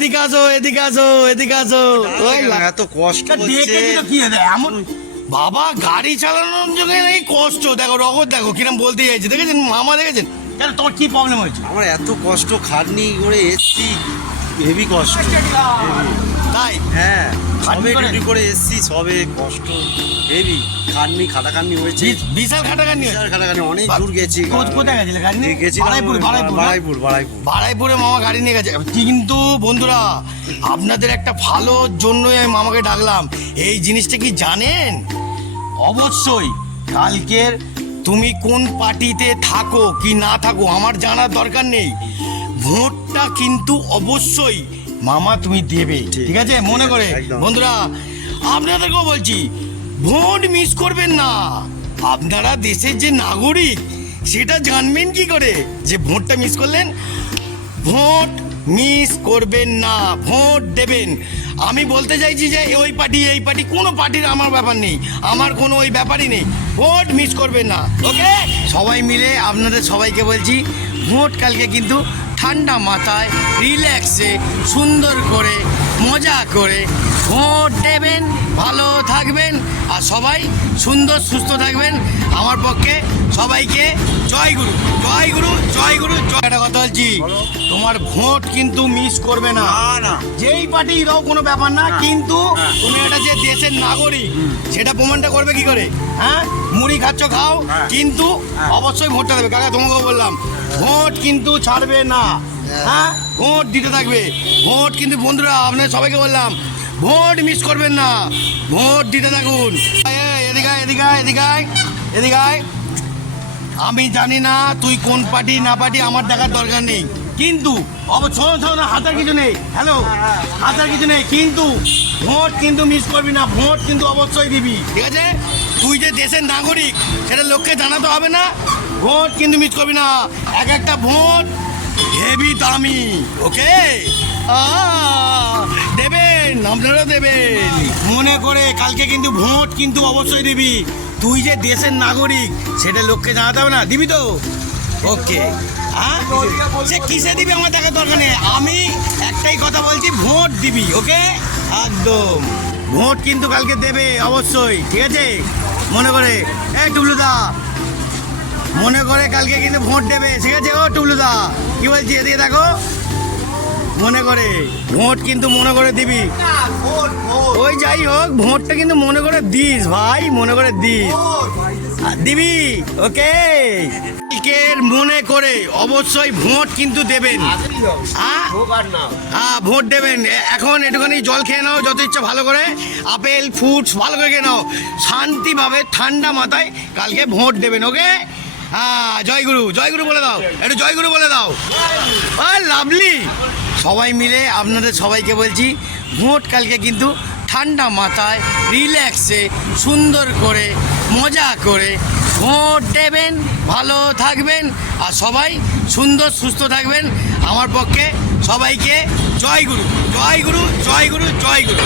এদিকে আসো এদিকে আসো এদিকে আসো। ওই এত কষ্ট হচ্ছে। এমন বাবা গাড়ি চালানোর জন্য এই কষ্ট। দেখো রগত দেখো কিরম বলতে চাইছে। দেখেছেন? মামা দেখেছেন? কেন তোমার কি প্রবলেম হয়েছে? আমার এত কষ্ট খাটনি করে এসছি হেভি কষ্ট তাই? হ্যাঁ সবে করে? ডিউটি করে এসছি সবে কষ্ট হেভি খাটনি খাটাখাটনি হয়েছে। বিশাল হয়েছে? বিশাল খাটাখানি অনেক দূর গেছি। কোথায় গেছিলে গাড়ি নিয়ে? বারাইপুর, না? বারাইপুর বারাইপুর। বারাইপুরে মামা গাড়ি নিয়ে গেছে। কিন্তু বন্ধুরা আপনাদের একটা ভালোর জন্যই আমি মামাকে ডাকলাম। এই জিনিসটা কি জানেন? অবশ্যই। কালকের তুমি কোন পার্টিতে থাকো কি না থাকো আমার জানার দরকার নেই। ভোটটা কিন্তু অবশ্যই মামা তুমি দেবে ঠিক। আছে? মনে করে। বন্ধুরা আপনাদেরকেও বলছি ভোট মিস করবেন না। আপনারা দেশের যে নাগরিক সেটা জানবেন কি করে? যে ভোটটা মিস করলেন। ভোট মিস করবেন না ভোট দেবেন। আমি বলতে চাইছি যে ওই পার্টি এই পার্টি কোনো পার্টির আমার ব্যাপার নেই। আমার কোনো ওই ব্যাপারই নেই। ভোট মিস করবেন না ওকে সবাই মিলে আপনাদের সবাইকে বলছি, ভোট কালকে কিন্তু ঠান্ডা মাথায় রিল্যাক্সে সুন্দর করে, মজা করে ভোট দেবেন, ভালো থাকবেন, আর সবাই সুন্দর, সুস্থ থাকবেন। আমার পক্ষে সবাইকে জয় গুরু জয় গুরু, জয় বলছি তোমার ভোট কিন্তু মিস করবে না। না না। যেই পার্টি দাও কোনো ব্যাপার না কিন্তু হ্যাঁ। তুমি এটা যে দেশের নাগরিক সেটা প্রমাণটা করবে কি করে? হ্যাঁ? মুড়ি খাচ্ছ খাও হ্যাঁ। কিন্তু অবশ্যই ভোটটা দেবে। কাকা তোমাকেও বললাম ভোট কিন্তু ছাড়বে না। হ্যাঁ। ভোট দিতে থাকবে। ভোট কিন্তু বন্ধুরা আপনার সবাইকে বললাম ভোট মিস করবেন না। ভোট দিতে থাকুন। এই, এই, এদিকে আয়, আমি জানি না তুই কোন পার্টি না পার্টি আমার দেখার দরকার নেই। কিন্তু না, কিছু নেই। হ্যালো হাতার কিছু নেই কিন্তু ভোট কিন্তু মিস করবি না ভোট কিন্তু অবশ্যই দিবি। ঠিক আছে? তুই যে দেশের নাগরিক সেটা লোককে জানাতে হবে না। ভোট কিন্তু মিস করবি না। এক একটা ভোট হেভি দামি ওকে দেবেন আপনারা দেবেন। মনে করে কালকে কিন্তু ভোট কিন্তু অবশ্যই দিবি। তুই যে দেশের নাগরিক, সেটা লোককে জানাতে হবে না। দিবি তো? ওকে। সে কিসে দিবি আমার দেখার দরকার নেই? আমি একটাই কথা বলছি, ভোট দিবি, ওকে? একদম। ভোট কিন্তু কালকে দেবে, অবশ্যই, ঠিক আছে? মনে করে, এই টুবলুদা মনে করে কালকে কিন্তু ভোট দেবে, ঠিক আছে? ও টুবলুদা কি বলছি এদিকে দেখো। মনে করে। ভোট কিন্তু মনে করে দিবি। ওই যাই হোক, ভোটটা কিন্তু মনে করে দিস ভাই, মনে করে দিস। দিবি, ওকে? মনে করে অবশ্যই ভোট কিন্তু দেবেন। হ্যাঁ ভোট দেবেন। এখন একটুখানি জল খেয়ে নাও, যত ইচ্ছা ভালো করে। আপেল, ফ্রুটস ভালো করে খেয়ে নাও। শান্তিভাবে, ঠান্ডা মাথায় কালকে ভোট দেবেন, ওকে? হ্যাঁ জয়গুরু জয়গুরু বলে দাও। একটু জয়গুরু বলে দাও। লাভলি। সবাই মিলে আপনাদের সবাইকে বলছি, ভোট কালকে কিন্তু ঠান্ডা মাথায় রিল্যাক্সে সুন্দর করে, মজা করে ভোট দেবেন, ভালো থাকবেন আর সবাই সুন্দর, সুস্থ থাকবেন। আমার পক্ষে সবাইকে জয় গুরু জয় গুরু জয় গুরু জয় গুরু।